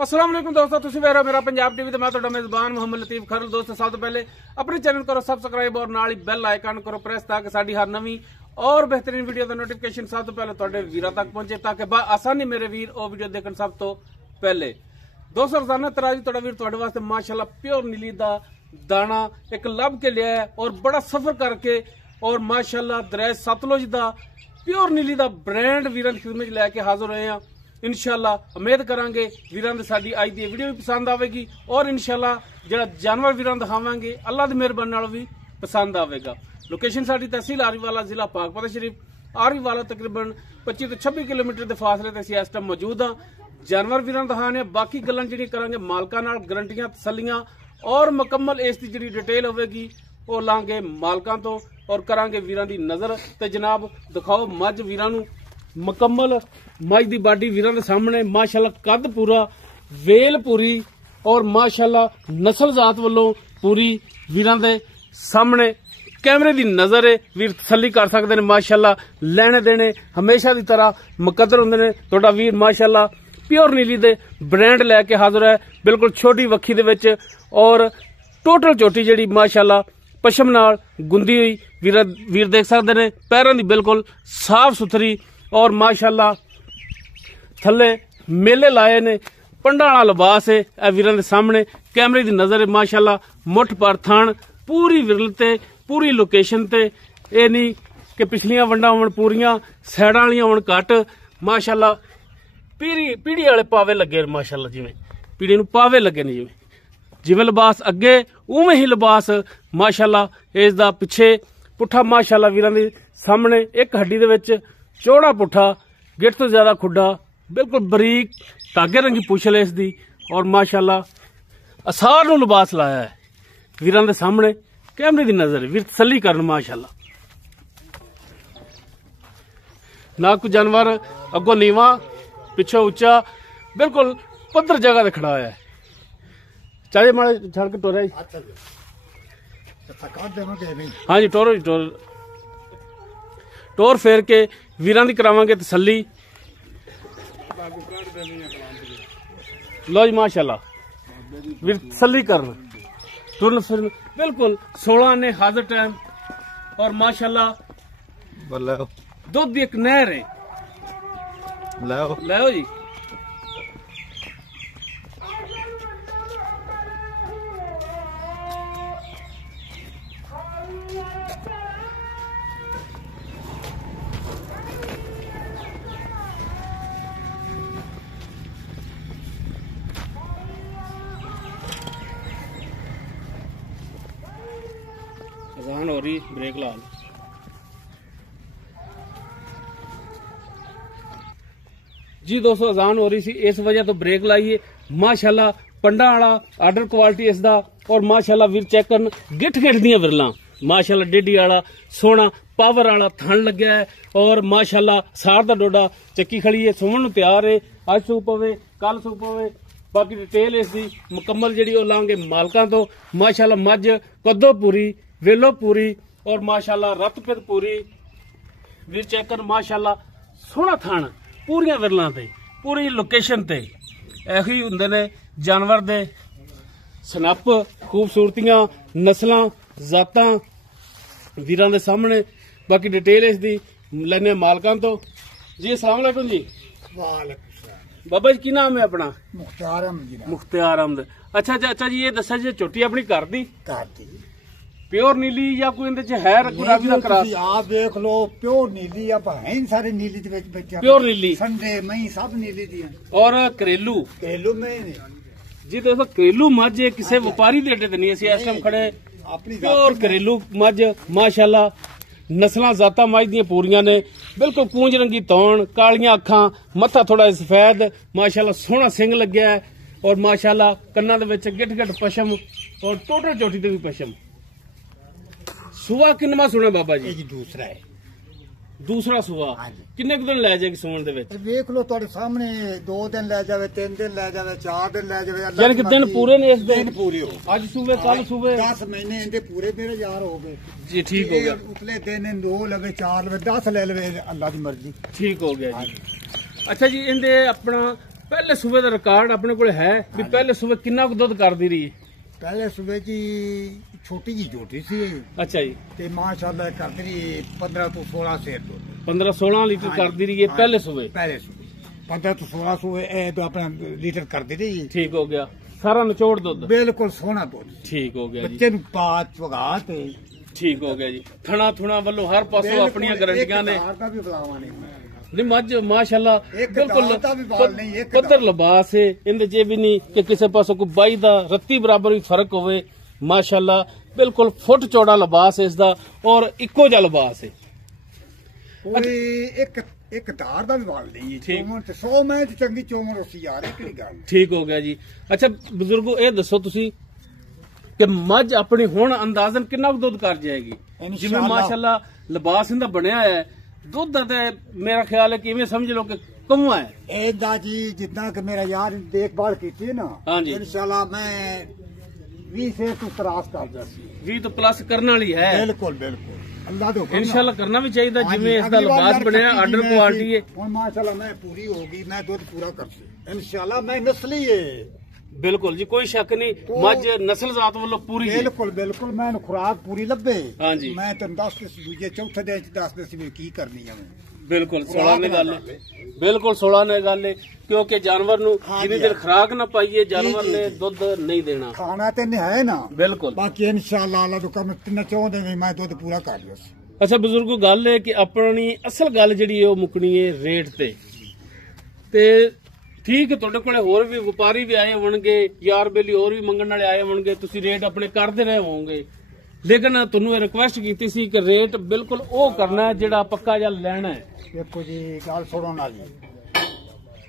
अस्सलाम वालेकुम दोस्तों, तुसीं वेख रहे हो मेरा पंजाब टीवी ते मैं तुहाडा मेज़बान मोहम्मद लतीफ खरल। दोस्तों सब तो पहले अपने चैनल करो सबसक्राइब और नाल ही बेल आइकन करो प्रेस ताकि साडी हर नवीं और बेहतरीन वीडियो का नोटिफिकेशन सब तो पहले तुहाडे वीरां तक पहुंचे ताकि आसानी मेरे वीर ओ वीडियो देखण सब तो पहले। दोस्तों रोजाना तराजी तुहाडा वीर तुहाडे वास्ते माशाल्लाह प्योर नीली दा दाना एक लभ के लिया है और बड़ा सफर करके और माशाल्लाह दरिया सतलुज दा प्योर नीली दा ब्रांड वीरां दी खिदमत लैके हाजिर होए हैं। इंशाल्लाह उम्मीद करांगे वीरां दी साडी अज दी वीडियो भी पसंद आवेगी और इंशाल्लाह जिहड़ा जानवर वीरां दिखावांगे अल्लाह दी मेहरबानी नाल भी पसंद आवेगा। लोकेशन साडी तहसील आरीवाला जिला पाकपत शरीफ आरीवाला तकरीबन 25 तो 26 किलोमीटर के फासले ते इस टाइम मौजूद हाँ। जानवर वीरां दिखाने बाकी गल्लां जिहड़ियां करांगे मालकां नाल गारंटियां तसल्लियां और मुकम्मल इस दी जिहड़ी डिटेल होवेगी वो लांगे मालकां तो और करांगे वीरां दी नज़र। ते जनाब दिखाओ मझ वीरां नूं मुकम्मल मझ दी बाडी वीरां दे सामने माशाल्लाह कद पूरा वेल पूरी और माशाल्लाह नस्ल जात वालों पूरी वीरां दे सामने कैमरे दी नजर है। वीर तसल्ली कर सकते हैं माशाल्लाह लेने देने हमेशा की तरह मुकद्दर होंदे ने। तुहाडा वीर माशाल्लाह प्योर नीली दे ब्रांड लैके हाजिर है बिल्कुल छोटी वक्खी दे विच और टोटल चोटी जिहड़ी माशाल्लाह पशम नाल गुंदी हुई वीर देख सकते हैं। पैरों की बिल्कुल साफ सुथरी और माशाल्लाह थले मेले लाए ने पंडा वाला लिबास है। ए वीरां दे सामने कैमरे की नजर है माशाल्लाह मुठ पर थान पूरी विरल ते पूरी लोकेशन ते ये नहीं कि पिछलियां वंडा होवन पूरियां सैडां वालियां होवन घट माशाल्लाह पीढ़ी वाले पावे लगे माशाल्लाह जिवें पीढ़ी नूं पावे लगे ने जिवें लिबास अगे उवें ही लिबास माशाल्लाह इस दा पिछे पुट्ठा माशाल्लाह वीरां दे सामने एक हड्डी दे विच चौड़ा पुट्ठा गिट तो ज्यादा खुड्डा बिल्कुल बरीक धागे रंगी पुछल इस दी और माशाल्लाह असार नूं लिबास लाया है वीरां दे सामने कैमरे की नजर वीर तसल्ली करन माशाल्लाह। ना कोई जानवर अगों नीवा पिछो उच्चा बिल्कुल पद्धर जगह ते खड़ा होया है। चाहे माड़े छड़ के टोरे हाँ जी टोर टोर फेर के वीरां दी करावांगे तसल्ली। लो जी माशाल्लाह वीर तसल्ली करन तुरन फिर बिल्कुल 16 ने हाजिर टाइम और माशाल्लाह दुध एक नहर है। लाओ जी अजान हो रही ब्रेक ला लो। जी दोस्तों अजान हो रही सी इस वजह तो ब्रेक लाइए माशाल्लाह पंडा वाला आर्डर क्वालिटी इसदा और माशाल्लाह वीर चेक करन गिठ दी विरला माशाल्लाह डेडी वाला सोना पावर वाला थन लग्या है और माशाल्लाह सार दा डोडा चक्की खड़ी है सुमन नूं तैयार है अज सूप पवे कल सूप पवे। बाकी डिटेल इसदी मुकम्मल जिहड़ी ओ लांगे मालकां तो माशाल्लाह मझ कद्दो पूरी वेलो पूरी और माशाल्लाह रत पित पूरी वीर चेक कर माशाल्लाह सोहना थान पूरियां विरलां ते पूरी लोकेशन ते ऐही हुंदे ने जानवर दे सनप खूबसूरतियां नस्लां जातां वीरां दे सामने। बाकी डिटेल इसदी लैने मालकां तो। जी अस्सलाम वालेकुम जी। बाबा जी की नाम है अपना? मुख्तियार अहमद। अच्छा जी ये दस्सा जी चोटी अपनी घर दी प्योर नीली या कोई इंदे च है गुलाबी दा क्रॉस? आप देख लो प्योर नीली आप हैं सारे नीली दे विच प्योर नीली संडे मई सब नीली दी और घरेलू में ने जी दोस्तों घरेलू मझ किसी व्यापारी दे अड्डे ते नहीं इस टाइम खड़े अपनी प्योर घरेलू मझ माशाल्लाह नस्लां जातां मझ दियां पूरियां ने बिल्कुल कूंज रंगी तौण कालियां अखां मत्था थोड़ा सफेद माशाल्लाह सोहना सिंग लग्या है और माशाल्लाह कन्नां दे विच गिट पशम और टोटल चोटी ते भी पशम। सुआ किन्नवा सुना बाबा जी? दूसरा है दूसरा सुआ किन्ने दिन लै जाएगी सुवन दे विच? देख लो तुहाडे सामने 2 दिन लै जावे 3 दिन लै जावे 4 दिन लै जावे यानी कि दिन पूरे ने इस दिन पूरे हो आज सुबह कल सुबह 10 महीने इनके पूरे मेरे यार हो गए जी। ठीक हो गया उतले दिन 2 लवे 4 लवे 10 ले लवे अल्लाह की मर्जी। ठीक हो गया जी। अच्छा जी इनदे अपना ਪਹਿਲੇ ਸੂਬੇ ਦਾ ਰਿਕਾਰਡ ਆਪਣੇ ਕੋਲ ਹੈ ਵੀ ਪਹਿਲੇ ਸੂਬੇ ਕਿੰਨਾ ਕੁ ਦੁੱਧ ਕਰਦੀ ਰਹੀ? ਪਹਿਲੇ ਸੂਬੇ ਜੀ ਛੋਟੀ ਜੀ ਝੋਟੀ ਸੀ ਅੱਛਾ ਜੀ। ਤੇ ਮਾਸ਼ਾਅੱਲਾ ਕਰਦੀ ਰਹੀ 15 ਤੋਂ 16 ਸੇਰ ਦੁੱਧ। 15-16 ਲੀਟਰ ਕਰਦੀ ਰਹੀ ਹੈ ਪਹਿਲੇ ਸੂਬੇ? ਪਹਿਲੇ ਸੂਬੇ 15 ਤੋਂ 16 ਸੂਬੇ ਇਹ ਤਾਂ ਆਪਣਾ ਲੀਟਰ ਕਰਦੀ ਰਹੀ। ਠੀਕ ਹੋ ਗਿਆ, ਸਾਰਾ ਨਿਚੋੜ ਦੁੱਧ ਬਿਲਕੁਲ ਸੋਹਣਾ ਦੁੱਧ। ਠੀਕ ਹੋ ਗਿਆ ਜੀ। ਬੱਚੇ ਨੂੰ ਪਾਤ ਚੁਗਾ ਤੇ ਠੀਕ ਹੋ ਗਿਆ ਜੀ। ਥਣਾ ਥੁਣਾ ਵੱਲੋਂ ਹਰ ਪਾਸੋਂ ਆਪਣੀਆਂ ਗਾਰੰਟੀਆਂ ਨੇ। ਦਾ ਵੀ ਬੁਲਾਵਾ ਨਹੀਂ ਨਹੀਂ ਮੱਝ ਮਾਸ਼ਾਅੱਲਾ ਬਿਲਕੁਲ ਦਾ ਵੀ ਬਾਲ ਨਹੀਂ, ਇੱਕ ਪੱਧਰ ਲਿਬਾਸ ਹੈ ਇਹਦੇ ਜੇ ਵੀ ਨਹੀਂ ਕਿ ਕਿਸੇ ਪਾਸੋਂ ਕੋਈ 22 ਦਾ ਰੱਤੀ ਬਰਾਬਰ ਵੀ ਫਰਕ ਹੋਵੇ। ਮਾਸ਼ਾਅੱਲਾ ਬਿਲਕੁਲ ਫੁੱਟ ਚੌੜਾ ਲਿਬਾਸ ਹੈ ਇਸ ਦਾ ਔਰ ਇੱਕੋ ਜਿਹਾ ਲਿਬਾਸ ਹੈ। ਕੋਈ ਇੱਕ ਧਾਰ ਦਾ ਵੀ ਬਾਲ ਨਹੀਂ ਚੋਮਨ ਤੇ 100 ਮੈਂ ਚੰਗੀ ਚੋਮਨ ਉਸੀ ਯਾਰ ਇਹ ਕਿਹੜੀ ਗੱਲ। ਠੀਕ ਹੋ ਗਿਆ ਜੀ। ਅੱਛਾ ਬਜ਼ੁਰਗੋ ਇਹ ਦੱਸੋ ਤੁਸੀਂ ਕਿ ਮੱਝ ਆਪਣੀ ਹੁਣ ਅੰਦਾਜ਼ਨ ਕਿੰਨਾ ਕੁ ਦੁੱਧ ਕਰ ਜਾਏਗੀ? ਜਿਵੇਂ ਮਾਸ਼ਾਅੱਲਾ ਲਿਬਾਸ ਇਹਦਾ ਬਣਿਆ ਹੈ, ਦੁੱਧ ਦਾ ਤੇ ਮੇਰਾ ਖਿਆਲ ਹੈ ਕਿ ਇਵੇਂ ਸਮਝ ਲਓ ਕਿ ਕਮਵਾ ਹੈ ਇਹਦਾ ਜੀ। ਜਿੱਦਾਂ ਕਿ ਮੇਰਾ ਯਾਰ ਦੇਖਭਾਲ ਕੀਤੀ ਨਾ ਇਨਸ਼ਾਅੱਲਾ ਮੈਂ 20 ਸੇਰ ਤੋਂ ਤਰਾਸ ਕਰਦਾ ਸੀ। 20 ਤੋਂ ਪਲੱਸ ਕਰਨ ਵਾਲੀ ਹੈ। ਬਿਲਕੁਲ ਬਿਲਕੁਲ ਅੱਲਾਹ ਦੇ ਹੁਕਮ ਇਨਸ਼ਾਅੱਲਾ ਕਰਨਾ ਵੀ ਚਾਹੀਦਾ ਜਿਵੇਂ ਇਸ ਦਾ ਲਿਬਾਸ ਬਣਿਆ ਆਰਡਰ ਕੁਆਲਿਟੀ ਹੈ। ਹੁਣ ਮਾਸ਼ਾਅੱਲਾ ਮੈਂ ਪੂਰੀ ਹੋ ਗਈ, ਮੈਂ ਦੁੱਧ ਪੂਰਾ ਕਰਦੀ ਇਨਸ਼ਾਅੱਲਾ। ਮੈਂ ਨਸਲੀ ਹੈ ਬਿਲਕੁਲ ਜੀ, ਕੋਈ ਸ਼ੱਕ ਨਹੀਂ ਮੱਝ ਨਸਲ ਜ਼ਾਤ ਵੱਲੋਂ ਪੂਰੀ ਹੈ। ਬਿਲਕੁਲ ਬਿਲਕੁਲ ਮੈਨੂੰ ਖੁਰਾਕ ਪੂਰੀ ਲੱਭੇ। ਹਾਂਜੀ ਮੈਂ ਤੈਨੂੰ ਦੱਸ ਕੇ ਦੂਜੇ ਚੌਥੇ ਦਿਨ ਚ ਦੱਸਦੇ ਸੀ ਵੀ ਕੀ ਕਰਨੀ ਹੈ। ਬਿਲਕੁਲ 16 ਨੇ ਗੱਲ ਹੈ, ਬਿਲਕੁਲ 16 ਨੇ ਗੱਲ ਹੈ ਕਿਉਂਕਿ ਜਾਨਵਰ ਨੂੰ ਜਿੰਨੀ ਦੇਰ ਖੁਰਾਕ ਨਾ ਪਾਈਏ ਜਾਨਵਰ ਨੇ ਦੁੱਧ ਨਹੀਂ ਦੇਣਾ। ਖਾਣਾ ਤੇ ਨਹੀਂ ਹੈ ਨਾ। ਬਿਲਕੁਲ ਬਾਕੀ ਇਨਸ਼ਾਅੱਲਾ ਅੱਲਾਹ ਤੋਂ ਕੰਮ ਤਿੰਨ ਚਾਹੁੰਦੇ ਨੇ ਮੈਂ ਦੁੱਧ ਪੂਰਾ ਕਰ ਲਿਆ ਸੀ। ਅੱਛਾ ਬਜ਼ੁਰਗੋ ਗੱਲ ਹੈ ਕਿ ਆਪਣੀ ਅਸਲ ਗੱਲ ਜਿਹੜੀ ਹੈ ਉਹ ਮੁੱਕਣੀ ਹੈ ਰੇਟ ਤੇ ਠੀਕ ਹੈ ਤੁਹਾਡੇ ਕੋਲੇ ਹੋਰ ਵੀ ਵਪਾਰੀ ਵੀ ਆਏ ਹੋਣਗੇ, ਯਾਰ ਬੇਲੀ ਹੋਰ ਵੀ ਮੰਗਣ ਵਾਲੇ ਆਏ ਹੋਣਗੇ, ਤੁਸੀਂ ਰੇਟ ਆਪਣੇ ਕਰਦੇ ਰਹੇ ਹੋਵੋਗੇ, ਲੇਕਿਨ ਤੁਹਾਨੂੰ ਇਹ ਰਿਕੁਐਸਟ ਕੀਤੀ ਸੀ ਕਿ ਰੇਟ ਬਿਲਕੁਲ ਉਹ ਕਰਨਾ ਹੈ ਜਿਹੜਾ ਪੱਕਾ ਜਾਂ ਲੈਣਾ ਹੈ। ਦੇਖੋ ਜੀ ਗੱਲ ਸੁਣੋ ਨਾ ਜੀ,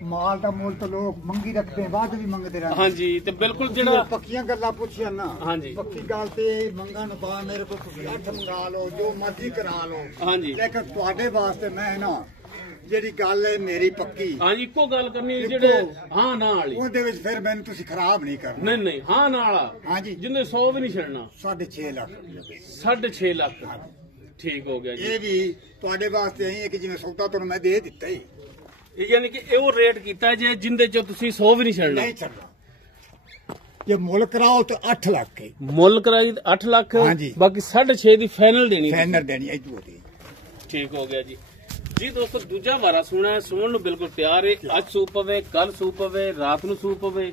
ਮਾਲ ਦਾ ਮੁੱਲ ਤਾਂ ਲੋਕ ਮੰਗੀ ਰੱਖਦੇ ਬਾਅਦ ਵੀ ਮੰਗਦੇ ਰਹਿੰਦੇ। ਹਾਂਜੀ ਤੇ ਬਿਲਕੁਲ ਜਿਹੜਾ ਪੱਕੀਆਂ ਗੱਲਾਂ ਪੁੱਛੀਆਂ ਨਾ। ਹਾਂਜੀ ਪੱਕੀ ਗੱਲ ਤੇ ਮੰਗਣ ਬਾ ਮੇਰੇ ਕੋਲ ਤੁਸੀਂ 8 ਮੰਗਾ ਲਓ ਜੋ ਮਰਜ਼ੀ ਕਰਾ ਲਓ। ਹਾਂਜੀ ਲੇਕਿਨ ਤੁਹਾਡੇ ਵਾਸਤੇ ਮੈਂ ਨਾ ਜਿਹੜੀ ਗੱਲ ਹੈ ਮੇਰੀ ਪੱਕੀ। ਹਾਂਜੀ ਇੱਕੋ ਗੱਲ ਕਰਨੀ ਜਿਹੜੇ ਹਾਂ ਨਾ ਵਾਲੀ ਉਹਦੇ ਵਿੱਚ ਫਿਰ ਮੈਨੂੰ ਤੁਸੀਂ ਖਰਾਬ ਨਹੀਂ ਕਰਨਾ। ਨਹੀਂ ਹਾਂ ਨਾ ਵਾਲਾ ਹਾਂਜੀ ਜਿੰਨੇ 100 ਵੀ ਨਹੀਂ ਛੱਡਣਾ। 6.5 ਲੱਖ 6.5 ਲੱਖ ਠੀਕ ਹੋ ਗਿਆ ਜੀ। ਇਹ ਵੀ ਤੁਹਾਡੇ ਵਾਸਤੇ ਐਂ ਹੈ ਕਿ ਜਿਵੇਂ ਸੌਦਾ ਤੁਹਾਨੂੰ ਮੈਂ ਦੇ ਦਿੱਤਾ ਹੀ, ਯਾਨੀ ਕਿ ਇਹ ਉਹ ਰੇਟ ਕੀਤਾ ਜੇ ਜਿੰਦੇ ਚ ਤੁਸੀਂ 100 ਵੀ ਨਹੀਂ ਛੱਡਣਾ। ਨਹੀਂ ਛੱਡਣਾ। ਜੇ ਮੁੱਲ ਕਰਾਓ ਤਾਂ 8 ਲੱਖ ਹੈ। ਮੁੱਲ ਕਰਾਈ 8 ਲੱਖ ਬਾਕੀ 6.5 ਦੀ ਫਾਈਨਲ ਦੇਣੀ। ਫਾਈਨਲ ਦੇਣੀ ਹੈ ਇਦੋਂ ਦੀ। ਠੀਕ ਹੋ ਗਿਆ ਜੀ। ਜੀ ਦੋਸਤੋ ਦੂਜਾ ਵਾਰਾ ਸੁਣਾ ਸੁਣਨ ਨੂੰ ਬਿਲਕੁਲ ਤਿਆਰ ਹੈ। ਅੱਜ ਸੂਪ ਪਵੇ, ਕੱਲ ਸੂਪ ਪਵੇ, ਰਾਤ ਨੂੰ ਸੂਪ ਪਵੇ।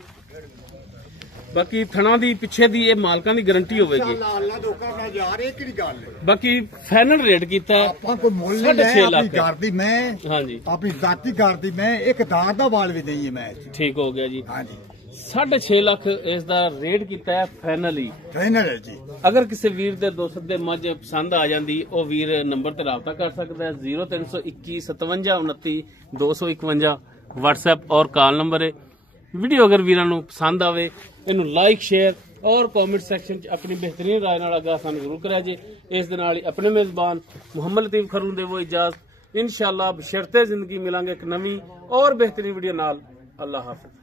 ਬਾਕੀ ਥਣਾ ਦੀ ਪਿੱਛੇ ਦੀ ਇਹ ਮਾਲਕਾਂ ਦੀ ਗਾਰੰਟੀ ਹੋਵੇਗੀ। ਅੱਲਾਹ ਦਾ ਹੁਕਮ ਨਾਲ ਯਾਰ ਇਹ ਕਿਹੜੀ ਗੱਲ ਹੈ। ਬਾਕੀ ਫਾਈਨਲ ਰੇਟ ਕੀਤਾ ਆਪਾਂ ਕੋਈ ਮੁੱਲ ਨਹੀਂ ਲਿਆ ਆਪਣੀ ਘਰ ਦੀ ਮੈਂ। ਹਾਂਜੀ ਆਪਣੀ ਜ਼ਾਤੀ ਘਰ ਦੀ ਮੈਂ ਇੱਕ ਦਾਰ ਦਾ ਵਾਲ ਵੀ ਨਹੀਂ ਹੈ ਮੈਂ। ਠੀਕ ਹੋ ਗਿਆ ਜੀ। ਹਾਂਜੀ 6.5 ਲੱਖ ਇਸ ਦਾ ਰੇਟ ਕੀਤਾ ਹੈ ਫਾਈਨਲ ਹੀ। ਫਾਈਨਲ ਹੈ ਜੀ। ਅਗਰ ਕਿਸੇ ਵੀਰ ਦੇ ਦੋਸਤ ਦੇ ਮੱਝ ਪਸੰਦ ਆ ਜਾਂਦੀ ਉਹ ਵੀਰ ਨੰਬਰ ਤੇ ਰਾਬਤਾ ਕਰ ਸਕਦਾ ਹੈ 0321 57 29 251 WhatsApp ਔਰ ਕਾਲ ਨੰਬਰ ਹੈ। ਵੀਡੀਓ ਅਗਰ ਵੀਰਾਂ ਨੂੰ ਪਸੰਦ ਆਵੇ ਇਹਨੂੰ ਲਾਈਕ ਸ਼ੇਅਰ ਔਰ ਕਮੈਂਟ ਸੈਕਸ਼ਨ 'ਚ ਆਪਣੀ ਬਿਹਤਰੀਨ ਰਾਏ ਨਾਲ ਆਗਾਹ ਸਾਨੂੰ ਜ਼ਰੂਰ ਕਰਿਆ ਜੇ। ਇਸ ਦੇ ਨਾਲ ਹੀ ਆਪਣੇ ਮੇਜ਼ਬਾਨ ਮੁਹੰਮਦ ਲਤੀਫ ਖਰੂ ਦੇ वो इजाजत इंशाअल्लाह बशर्ते जिंदगी मिलांगे एक नवी और बेहतरीन वीडियो नाल। अल्लाह हाफिज।